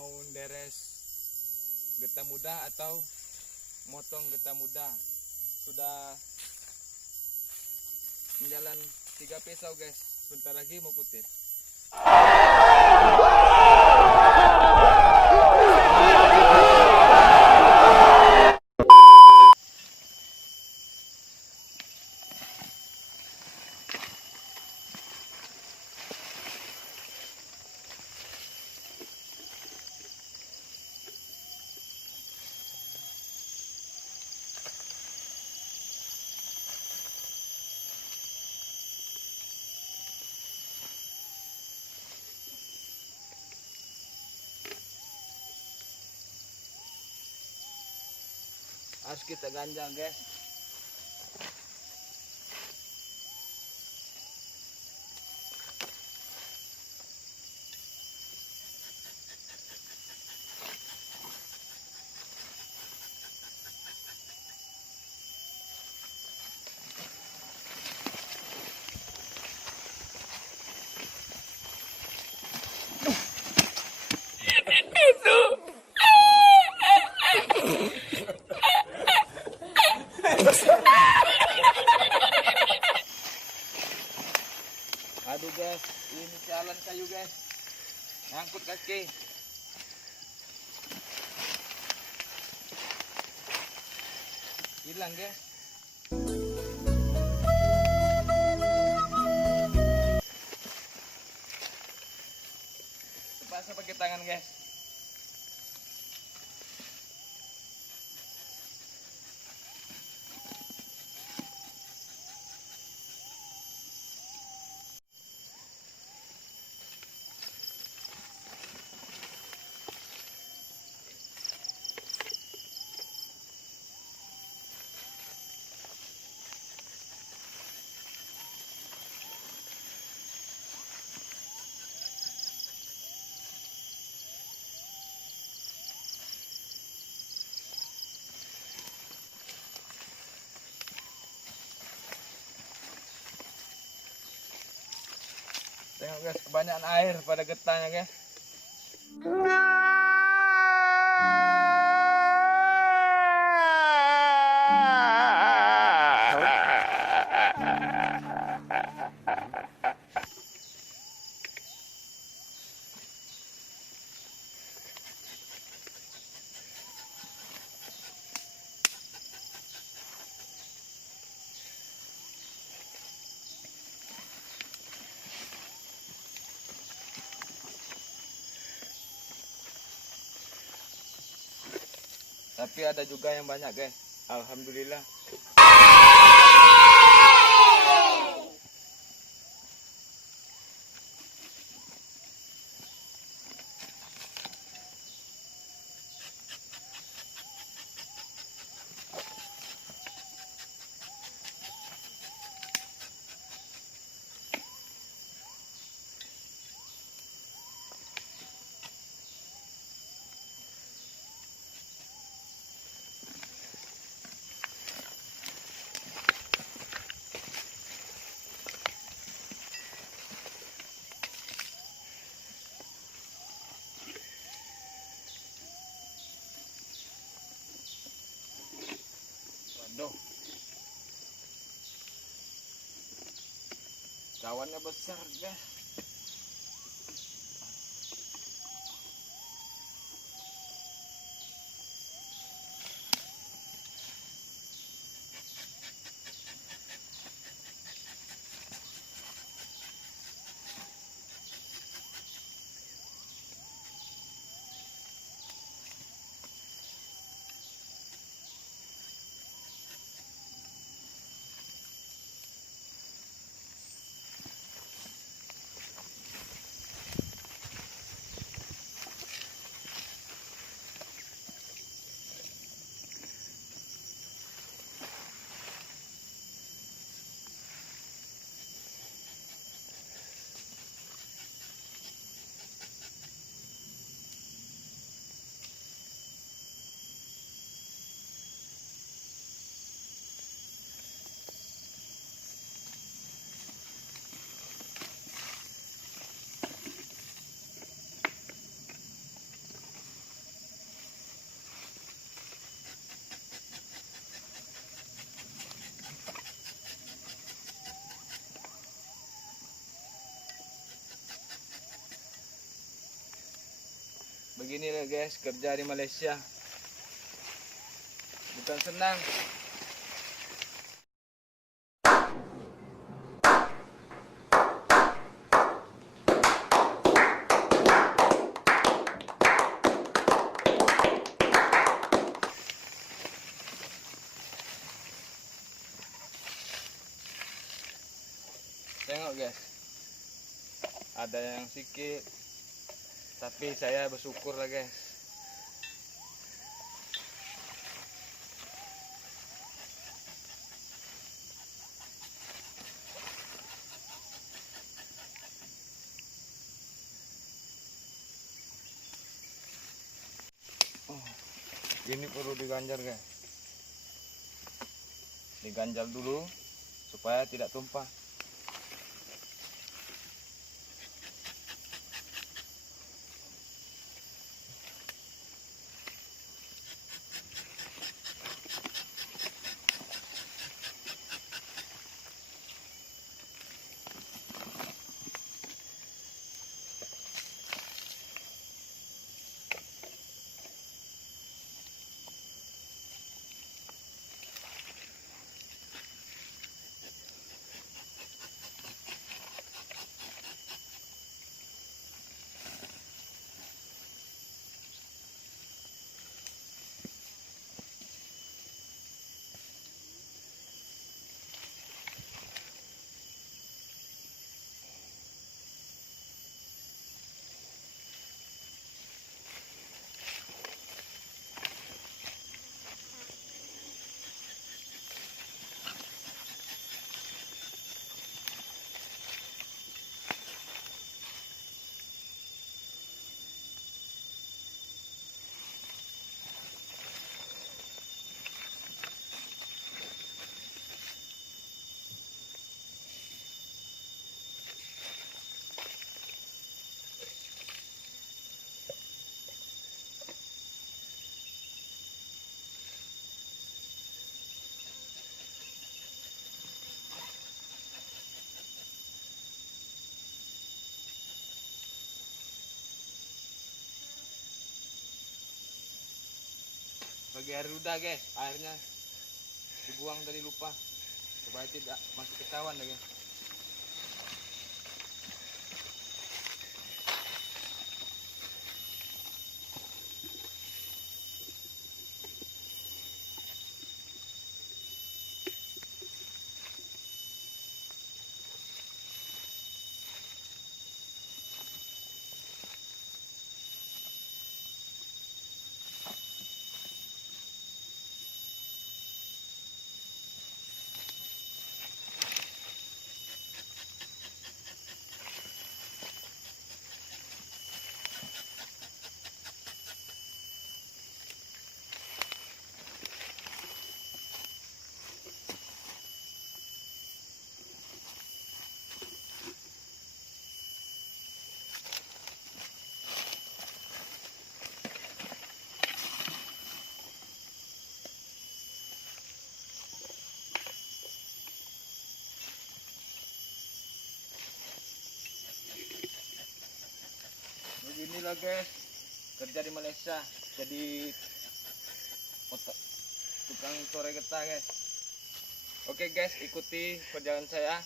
mau deres getah muda atau motong getah muda. Sudah menjalan 3 pisau guys, bentar lagi mau kutip. Harus kita ganjang guys. Aduh guys, ini jalan kayu guys, ngangkut kaki. Hilang guys. Terpaksa pakai tangan guys. Tengok guys, kebanyakan air pada getahnya guys. Tapi ada juga yang banyak guys, alhamdulillah. Waduh, cawannya besar guys. Beginilah guys kerja di Malaysia, bukan senang. Tengok guys, ada yang sikit, tapi saya bersyukur lah guys. Ini perlu diganjal guys, diganjal dulu supaya tidak tumpah. Bagi air ludah guys, airnya dibuang tadi lupa supaya tidak masuk ke cawan ya guys. Beginilah guys kerja di Malaysia, jadi tukang sore getah guys. Oke guys, ikuti perjalanan saya.